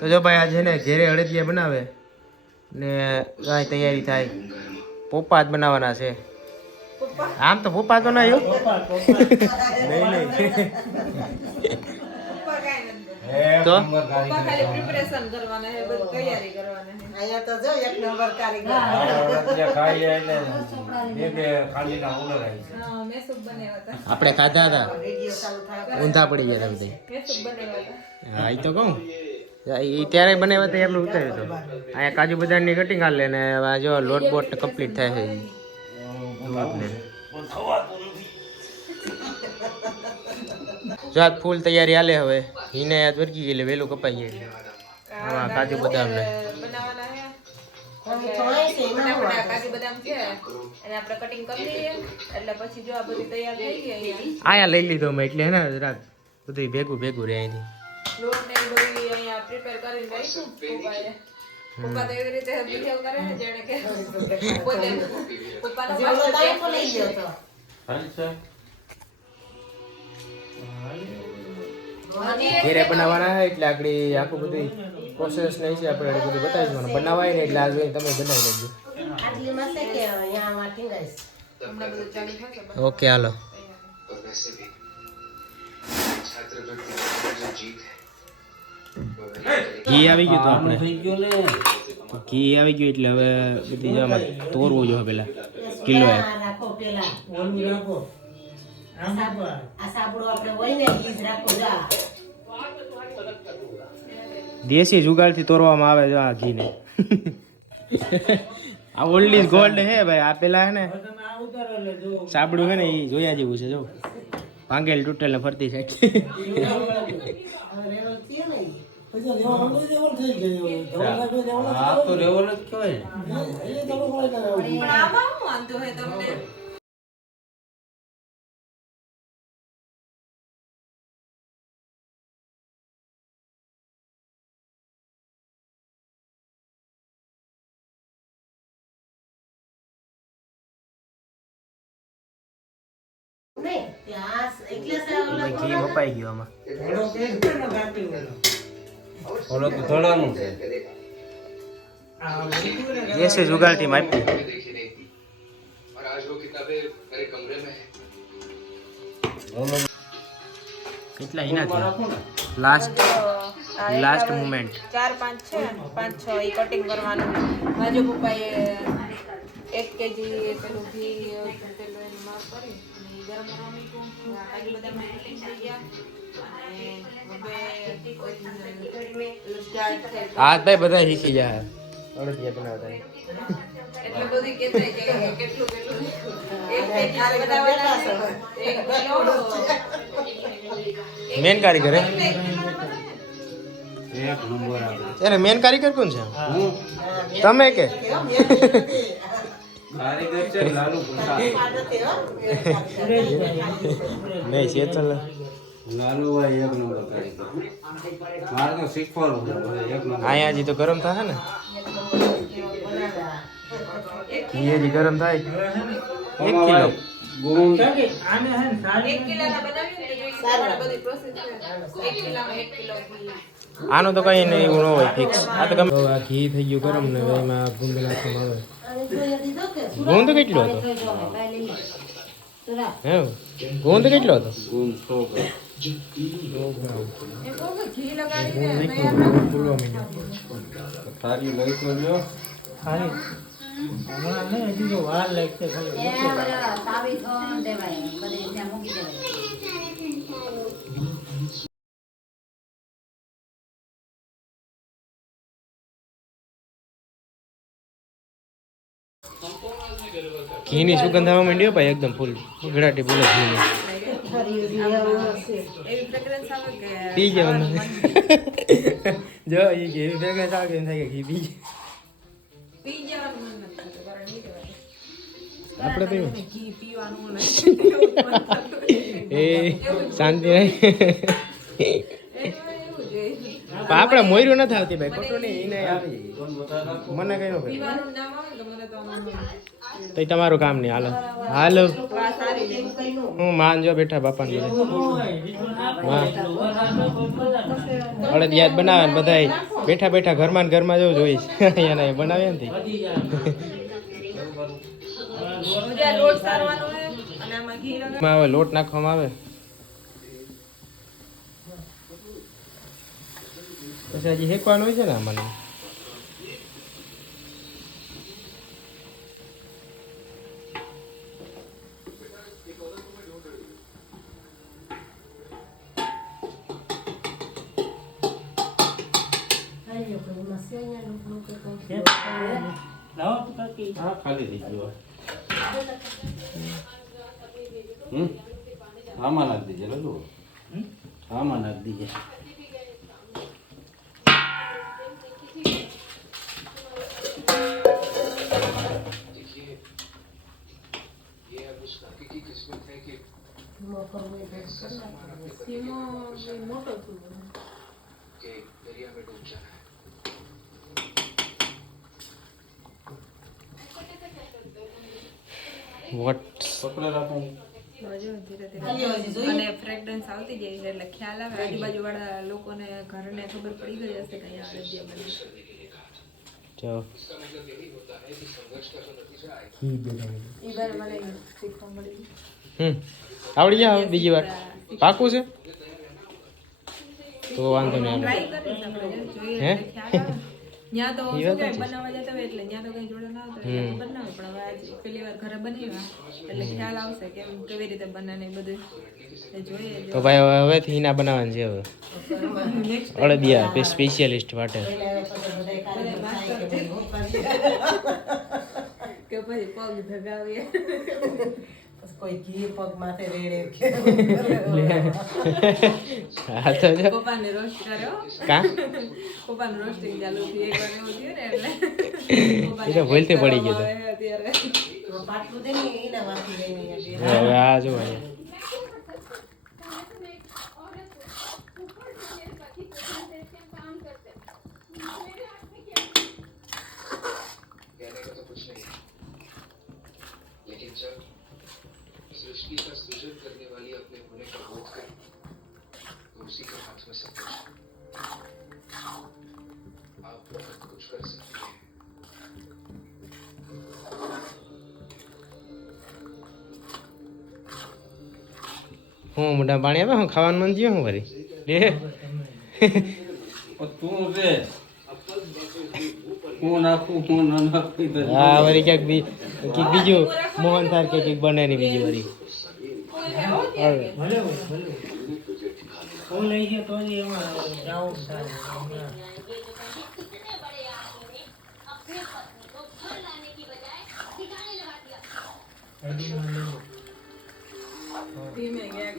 તો જો ભાઈ આજે ને ઘેરે અડદિયા બનાવે ને કાંઈ તૈયારી થાય. પોપા જ બનાવવાના છે. આમ તો પોપા તો ના નહીં નહીં તો ખાલી પ્રિપરેશન કરવાના છે, બધી તૈયારી કરવાના છે. અહીંયા તો જો એક નંબર કારીગર. મેસૂબ બનાવ્યા હતા. આપણે ખાધા હતા, વિડિયો ચાલુ થાય. ઊંધા પડી ગયા બધા. મેસૂબ બનાવ્યા હતા. હા એ તો કહું એ ત્યારે બનાવ્યા હતા એટલું ઉતાર્યું હતું. અહીંયા કાજુ બદામની કટિંગ હાલ લે ને જો લોટ બોટ કમ્પ્લીટ થાય છે. જો આ ફૂલ તૈયારી હાલે હવે. હિને યાદ વર્ગી ગઈ એટલે વહેલું કપાઈ જાય. હા કાજુ બદામ ને બનાવવાના છે. કાજુ બદામ છે અને આપણે કટિંગ કરી લઈએ એટલે પછી જો આ બધી તૈયાર થઈ ગઈ અહીંયા. આયા લઈ લીધો મેં એટલે હે ને જરાક બધું ભેગું ભેગું રહે અહીંથી. લોટ ને બધી અહીંયા પ્રિપેર કરીને રાખીશું પપ્પાએ. પપ્પા તો એવી રીતે બિહેવ કરે ને જેણે કે પોતે પપ્પાનો માસ્ટર ટાઈમ લઈ ગયો તો. ઘેરે બનાવવાના છે એટલે આગળ આખું બધું પ્રોસેસ નહીં છે આપણે બધું બતાવીશું. બનાવાય ને એટલે આ જોઈને તમે બનાવી લેજો. હમણાં બધું ચાલુ થશે. ઓકે હાલો. ઘી આવી ગયું તો આપણે ઘી આવી ગયું એટલે હવે બધી આમાં તોરવું જોઈએ પેલા કિલો દેશી જુગાડથી તોરવામાં આવે છે આ ઘીને. આ ઓલ્ડ ઇઝ ગોલ્ડ હે ભાઈ. આ પેલા હે ને સાબડું હે ને એ જોયા જેવું છે. જો ભાંગેલ તૂટેલ ને ફરતી છે. પણ આમાં શું વાંધો છે તમને? ઘી વપાઈ ગયું આમાં. દેશી જુગાડથી માપી. કેટલા એના લાસ્ટ મુમેન્ટ 4-5 છે, 5-6 ઈ કટિંગ કરવાનું. માજો પપ્પાએ 1 કેજી પેલું ઘી પેલું એનું માપ કરી અને ઈ ગરમ કરવા મૂક્યું. કાજુ બદામ કટિંગ થઈ ગયા અને હવે સ્ટાર્ટ થઈ. આજ ભાઈ બધા શીખી જાય અડદિયા બનાવતા. એટલે બધી કેતા કે કેટલું એક પેટી બનાવવાના છે, 1 કિલો મેન કારીગર હે અરે મેન કારીગર કોણ છે? તમે કે નહીં છે ચાલ લાલુભાઈ એક નંબર કારીગર. મારે તો શીખવાનું છે એક નંબર. અહીંયા હજી તો ગરમ થાય ને ઘી હજી ગરમ થાય. 1 કિલો ગુણ 1 કિલોના બનાવ્યું ને સારી બધી પ્રોસેસ છે. 1 કિલોમાં 1 કિલો ઘી. આનું તો કઈ નહીં એવું ન હોય ફિક્સ. આ તો ગમે આ ઘી થઈ ગયું ગરમ ને હવે એમાં ગુંદ નાખવામાં આવે. ગુંદ કેટલો હતો? હે ગુંદ કેટલો હતો? ગુણ 100 ગ્રામ. એ કહું કે ઘી લગાડીને તૈયાર ફૂલવા માંડ્યો. થાળી લઈ તો લ્યો. ખાલી હમણાં નહીં હજી તો વાર લાગશે ખાલી. ઘીની સુગંધ આવવા માંડ્યો ભાઈ એકદમ ફૂલ ગળાટી બોલે ઘીની. એવી ફ્રેગ્રન્સ આવે કે પી જવાનું જો એ ઘી ફ્રેગ્રન્સ આવે એમ થાય કે ઘી પી પી જવાનું મન નથી થતું, કારણ ઈ કહેવાય. આપણે પીવું ઘી પીવાનું એ શાંતિ રહે. એવું આપણે મોયરું નથી આવતી ભાઈ ખોટું નહીં એને આવી મને કઈ ન ભાઈ પીવાનું નામ આવે ને તો મને તો આમ તો તમારું કામ નહીં. હાલો હાલો વાહ સારી છે. હું માન જો બેઠા બાપાને અડદિયા બનાવે ને બધા બેઠા બેઠા ઘરમાં ને ઘરમાં જવું જોઈએ અહીંયા બનાવ્યા ને હજી આ લોટ સારવાનો છે અને આમાં ઘી લગાવ એમાં હવે લોટ નાખવામાં આવે પછી હજી શેકવાનું હોય છે ને આમાં હા ખાલી થઈ ગયો આમાં નાખી દીજે લગો આમાં નાખી દીજે મોટો વોટ પકડે રાખો અને ફ્રેગ્રન્સ આવતી જાય છે એટલે ખ્યાલ આવે આજુબાજુ વાળા લોકોને ઘરને ખબર પડી ગઈ હશે કે અહીંયા અડદિયા બને ચાલો ઈ બાર મને શીખવા મળી આવડી જાય બીજી વાર પાકું છે તો વાંધો નહીં ટ્રાય કરીશ આપણે જોઈએ હે? એટલે ખ્યાલ આવે ત્યાં તો ઈ શું વાત કહેવાય, સાચી. બનાવવા જતા હોય એટલે ત્યાં તો કઈ જોડે ના આવતા એટલે બનાવે પણ હવે આજ પેલી વાર ઘરે બનાવ્યા એટલે ખ્યાલ આવશે કે કેવી રીતે બને ને એ બધું એ જોઈએ તો ભાઈ હવેથી હિના બનાવવાનું છે હવે નેક્સ્ટ અડદિયા સ્પેશિયલિસ્ટ માટે કે પછી પગ ધગાવીએ કોઈ ઘી પગ માથે રેડે હા તો જો પપ્પાને રોસ્ટ કર્યો કા પપ્પાનું રોસ્ટિંગ ચાલુ થયું એકવાર એવું થયું ને એટલે એ તો ભૂલથી પડી ગયો તો. અત્યારે પાટલું દે ને એના માથે લઈને હવે આ જો અહીંયા कहने का तो कुछ नहीं है लेकिन जब सृष्टि का सृजन करने वाली अपने होने का बोध करे तो उसी के हाथ में सब कुछ है। आप बहुत कुछ कर सकते हैं હું મોટા પાણી આવે હું ખાવાનું મન થયું હું વળી લે તું છે હું નાખું હું ન નાખું તો હા વળી ક્યાંક બીજું મોહન થાર કે કંઈક બને નહીં બીજી વળી ધીમે ગયા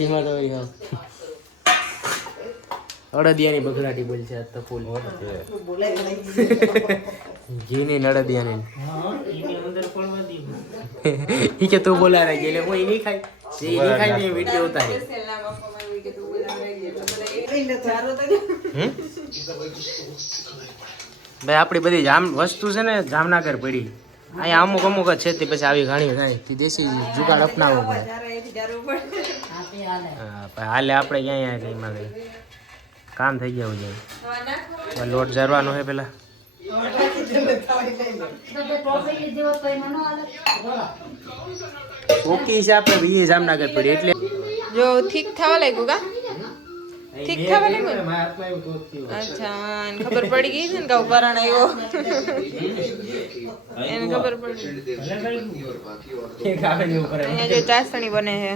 એમાં તો વળી આમ અડદિયાની બગડાટી બોલ છે આજ તો ફૂલ ઘીની ને અડદિયાની ઈ કે તું બોલા રહી ગઈ એટલે હું એ નહીં ખાય જે ઈ નહીં ખાય ને એ વિડીયો ઉતારી સ્પેશિયલ નામ આપવામાં આવ્યું કે તું બોલાવી રહી એટલે બધા ચારો તો ભાઈ આપણી બધી વસ્તુ છે ને જામનગર પડી અહીંયા અમુક અમુક જ છે તે પછી આવી ઘણી દેશી જુગાડ અપનાવવો પડે ચારો એથી ચારો પડે આપે હાલે હા પણ હાલે આપણે ક્યાં કઈ માં કઈ કામ થઈ ગયા હોય નાખો લોટ જરવાનો છે પેલા ઓકી છે આપણે બીજી જામનગર પડી એટલે જો ઠીક થવા લાગ્યું કા ઠીક થવા લાગ્યું મારા હાથમાં એવું તો જ થયું. અચ્છા એને ખબર પડી ગઈ છે ને કે ઉપરણ આવ્યો એને ખબર પડી એક આવે ને ઉપર આવે. અહીંયા જો ચાસણી બને છે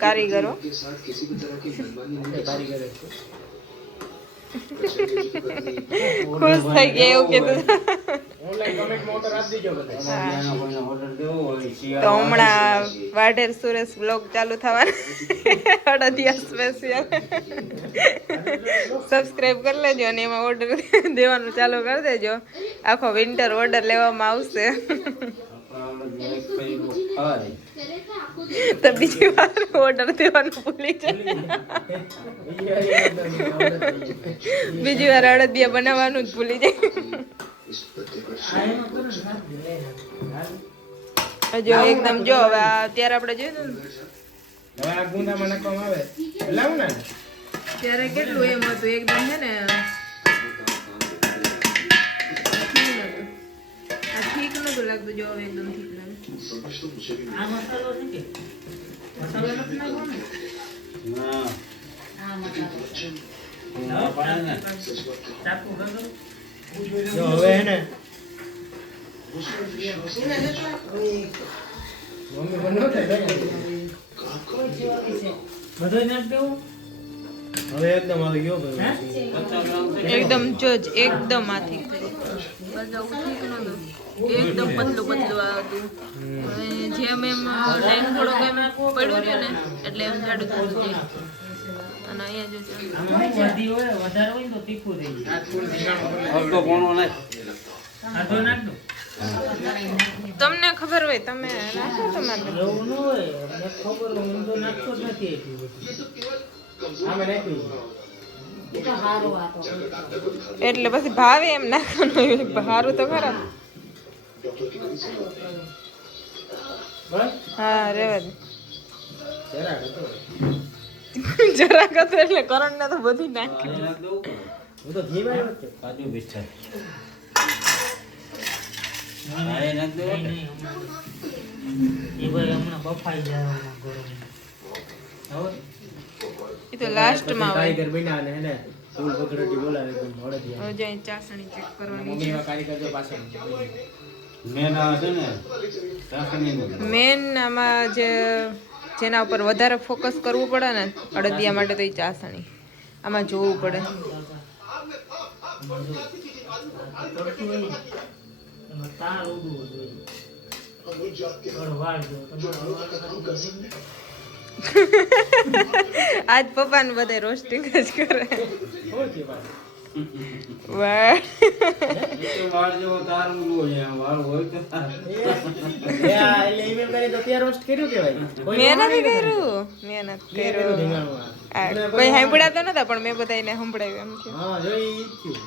કારીગરો के साथ किसी भी तरह की मनमानी नहीं કારીગર છે. ખુશ થઈ ગયા એવું કીધું ઓનલાઈન કમેન્ટમાં ઓર્ડર આપી દેજો બધા. એનો કોઈને ઓર્ડર દેવો હોય તો શિયાળો હમણાં વાઢેર સુરેશ બ્લોગ ચાલુ થવાના અડદિયા સ્પેશિયલ સબસ્ક્રાઇબ કરી લેજો અને એમાં ઓર્ડર દેવાનું ચાલુ કરી દેજો આખો વિન્ટર ઓર્ડર લેવામાં આવશે આપણા ઓર્ડર એક કર્યું હાય તો બીજી વાર ઓર્ડર દેવાનું ભૂલી જાય બીજી વાર અડદિયા બનાવવાનું જ ભૂલી જાય જો એકદમ જો હવે અત્યારે આપણે જોયું ને હવે આ ગુંદામાં નાખવામાં આવે લાવું ને ત્યારે કેટલું એમ હતું એકદમ છે ને આ ઠીક નતું લાગતું જો હવે એકદમ ઠીક લાગે આ મસાલો છે કે મસાલો નથી નાખવાનો ના આ મસાલો ના પડે ને ચાકુ ગંગો જો હવે હે ને મમ્મી બનાવતા બધું નાખ દેવું હવે એકદમ આવી ગયો ભાઈ એકદમ જોજ એકદમ આથી બધા ઠીક નતું એકદમ પતલું પતલું હતું હવે જેમ એમ ટાઈમ થોડોક એમ પડ્યું રહ્યો ને એટલે એમ જાડું થતું જાય અને અહીંયા જો આમાં હું વધી હોય વધારે હોય ને તો તીખું થઈ જાય અડધો પોણો નાખ આધો નાખ દો તમને ખબર હોય તમે નાખો તમારે એવું ન હોય મને ખબર હોય હું તો નાખતો જ નથી એટલું બધું આમાં નાખ્યું એ તો સારું આ તો એટલે પછી ભાવે એમ નાખવાનું સારું તો ખરા બસ હા રેવા દે જરાક હતો જરાક હતું એટલે કરણ ને તો બધું નાખે આ નાખ દઉં હું તો ઘી વાળો જ છે કાજુ બિસ્કટ હા એ નાખ દઉં નહીં, નહીં, હમણાં એ ભાઈ હમણાં બફાઈ જાય હમણાં ગરમ હવે એ તો લાસ્ટમાં હોય કારીગર બન્યા અને એને ફૂલ પકડતી બોલાવે એકદમ હળદિયા હવે જાય ચાસણી ચેક કરવાની મમ્મી એવા કારીગર જો પાછળ મેન આ છે ને ચાસણીનું. મેન આમાં જે જેના ઉપર વધારે ફોકસ કરવું પડે ને અડદિયા માટે તો એ ચાસણી આમાં જોવું પડે પડતું હોય ને એમાં તાર ઉડવું જોઈએ વાળ જો તમારો આજ પપ્પાને બધે રોસ્ટિંગ જ કરે શું છે ભાઈ વાહ નીચે વાળ જેવો તાર ઉડવો છે આમ વાળ હોય તો તાર. એ આ એટલે ઈમેલ કરી તો ત્યાં રોસ્ટ કર્યું કે ભાઈ કોઈ મેં નથી કર્યું મેં નથી કર્યું કર્યું ધીંગાણું આ. આ કોઈ સાંભળાતો નતા પણ મેં બધાને સંભળાવ્યું એમ છે હા જો ઈ જ થયું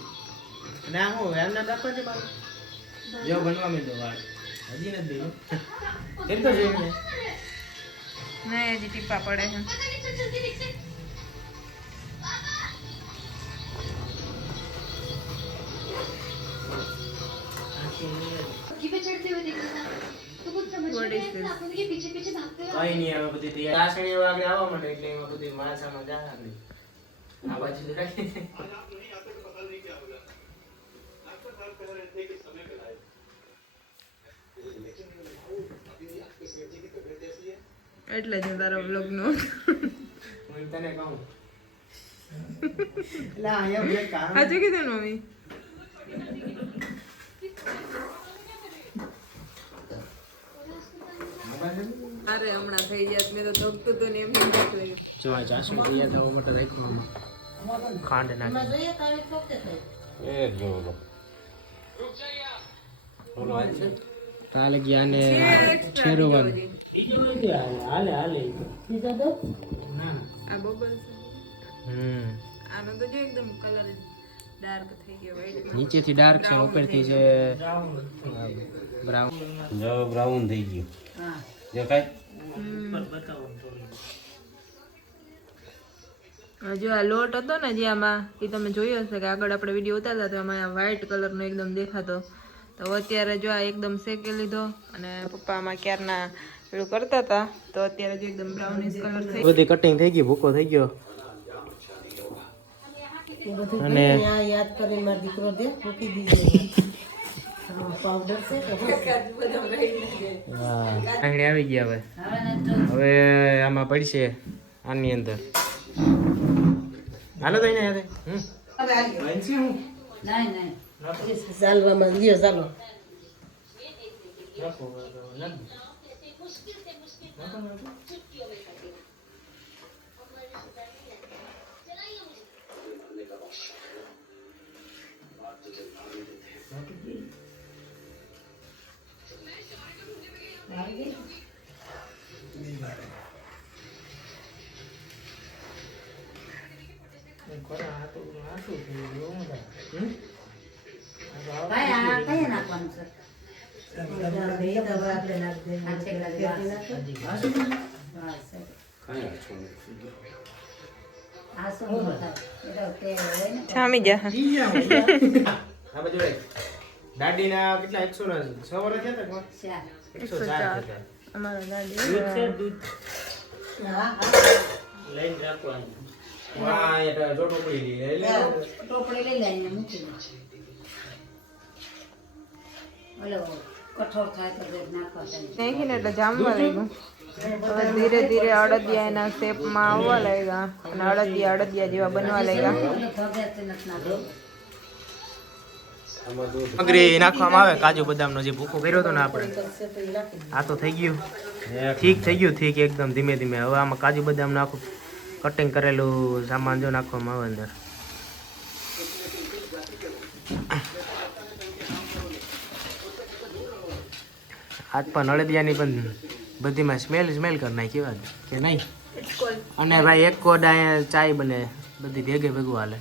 અને આ હું એમના દાખવા છે મારું જો બનવા માંડ્યો વાળ હજી નથી દીધું કેમ તો જોયું ને ના હજી ટીપા પડે છે चौकी पे चढ़ते हुए देखा था तो कुछ समझ में नहीं आया था उनके पीछे पीछे भागते हुए કઈ નહીં હવે બધી તૈયાર ચાસણીઓ આગળ આવવા માંડે એટલે એમાં બધી માણસામાં જા આગળ આ બાજુ રાખી એટલે જ તારો બ્લોગ નો હું તને કહું એટલે અહીંયા બ્રેક કામ સાચું કીધું ને મમ્મી અરે હમણાં થઈ ગયા મેં તો ધગતું હતું ને એમ નહીં જો આ ચાસણી તૈયાર થવા માટે રાખ્યું આમાં ખાંડ નાખી જોઈએ કાલે ચોકે થાય એ જો લો બોલો આ છે કાલે ગયા ને છેરવાનું બીજું નથી હાલે હાલે બીજા દો ના ના આ બબલ આનો તો જો એકદમ કલર ડાર્ક થઈ ગયો વ્હાઈટ નીચેથી ડાર્ક છે ઉપરથી છે બ્રાઉન જો બ્રાઉન થઈ ગયું હા દેખાય ઉપર બતાવો થોડું જો આ લોટ હતો ને જે આમાં એ તમે જોયું હશે કે આગળ આપણે વિડીયો ઉતારતા તો આમાં વ્હાઈટ કલરનો એકદમ દેખાતો તો અત્યારે જો આ એકદમ શેકી લીધો અને પપ્પા આમાં ક્યારના પેલું કરતા હતા તો અત્યારે જો એકદમ બ્રાઉનિશ કલર થઈ બધી કટિંગ થઈ ગઈ ભૂકો થઈ ગયો એ બધું અને આ યાદ કરીને મારો દીકરો દે મૂકી દીધે પાવડર છે કે આંગળી આવી ગયા હવે હવે આમાં પડશે આની અંદર હાલો તો અહીંયા ચાલવામાં ગયો ચાલો ઓછું થઈ ગયું હું થાય. હમ? જામી જા આ બાજુ રે. દાડીના કેટલા 100 ના 6 વર્ષ થયા હતા કે 104 થયા. અમારા દાદી દૂધ છે દૂધ લઈને રાખવાનું. વાહ એ તો જોટો પડી ગઈ એટલે ટોપડી લઈ લઈને મૂકી દે. ઓલો કઠોળ થાય તો બે નાખવા થાય. નાખીને એટલે જામવા લાગ્યું હવે ધીરે ધીરે અડદિયા એના શેપમાં આવવા લાગ્યા અને અડદિયા જેવા બનવા લાગ્યા ઓલો ભગત નથી નાખતો. સામગ્રી નાખવામાં આવે કાજુ બદામનો જે ભૂકો કર્યો હતો ને આપણે આ તો થઈ ગયું ઠીક થઈ ગયું ઠીક એકદમ ધીમે ધીમે હવે આમાં કાજુ બદામ નાખું કટિંગ કરેલું સામાન જો નાખવામાં આવે અંદર આજ પણ અળદિયાની પણ બધીમાં સ્મેલ કરી નાખી વાત કે નહીં અને ભાઈ એક કોડ અહીંયા ચાય બને બધી ભેગે ભેગું હાલે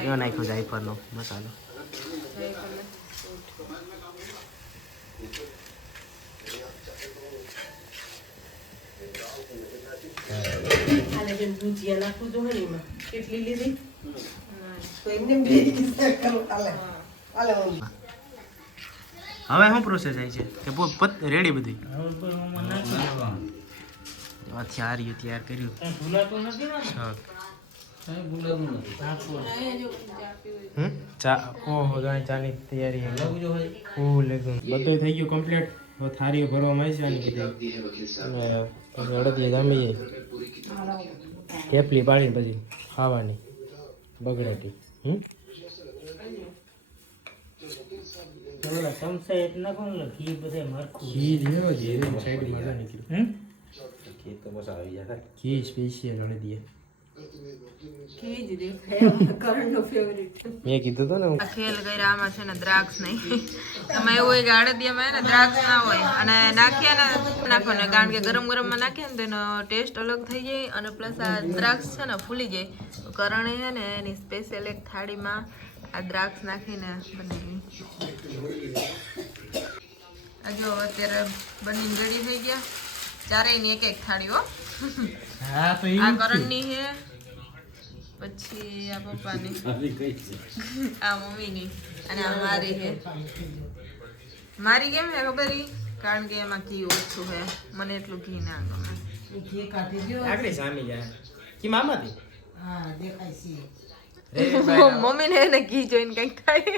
એવો નાખ્યો જાયફળનો મસાલો આને જેમ ભુજિયા નાખવું જો ને એમાં કેટલી લીધી તો એમને બે હવે શું પ્રોસેસ થાય છે કે રેડી બધી હવે કોઈ આમાં નાખી દેવાનું. તૈયાર તૈયાર કર્યું કાંઈ ભૂલાતું નથી ને શાક કાંઈ બોલાવું નથી. નાખવું. ચા ઓહો ચાની તૈયારી બોલાવું જો હોય. ફૂલ એકદમ બધું થઈ ગયું કમ્પ્લીટ હવે થાળી ભરવામાં આવી છે આની કીધી અડદિયા જામી જાય થેપલી પાડીને પછી ખાવાની બગડેટી ઓલા ચમચા એક નાખો ને એટલે ઘી બધે મરખું. ઘી લ્યો જે સાઈડમાં નીકળ્યું હમ? ઘી તો બસ આવી જાય. ઘી સ્પેશિયલ અડદિયા મેં કીધું તો ને આ ખેલ કર્યા આમાં છે ને દ્રાક્ષ નહીં એમાં એવું હોય કે અડદિયામાં છે ને દ્રાક્ષ ના હોય અને નાખીએ ને નાખો ને કારણ કે ગરમ ગરમમાં નાખીએ ને તો એનો ટેસ્ટ અલગ થઈ જાય અને પ્લસ આ દ્રાક્ષ છે ને ફૂલી જાય કરણે છે ને એની સ્પેશિયલ એક થાળીમાં આ દ્રાક્ષ નાખીને બનાવી આ જો અત્યારે બનીને રેડી થઈ ગયા ચારેયની એક એક થાળી હો હા તો આ કરણની છે પછી આ પપ્પાની આવી કઈ છે. આ મમ્મીની અને આ મારી છે મારી કેમ છે ખબર ઈ કારણ કે એમાં ઘી ઓછું છે મને એટલું ઘી ના ગમે ઘી કાઢી દો આગળ સામી જાય કી મામાથી હા દેખાય છે મમ્મીને એને ઘી જોઈને કંઈક થાય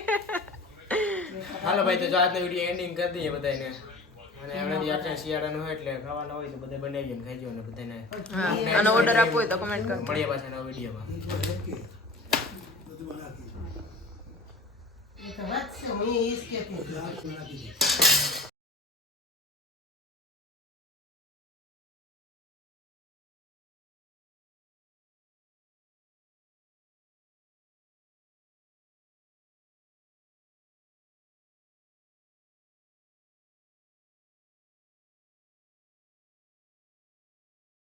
હાલો ભાઈ તો જો આજનો વિડીયો એન્ડિંગ કરી દઈએ બધાને અને હમણાં આપણે શિયાળાનું હોય એટલે ખાવાના હોય તો બધા બનાવીને ખાઈજો ને બધાને હા અને ઓર્ડર આપવો હોય તો કમેન્ટ કરજો મળીએ પાછા નવા વિડીયોમાં એ તો વાત છે હું ઈ જ કહેતી હતી.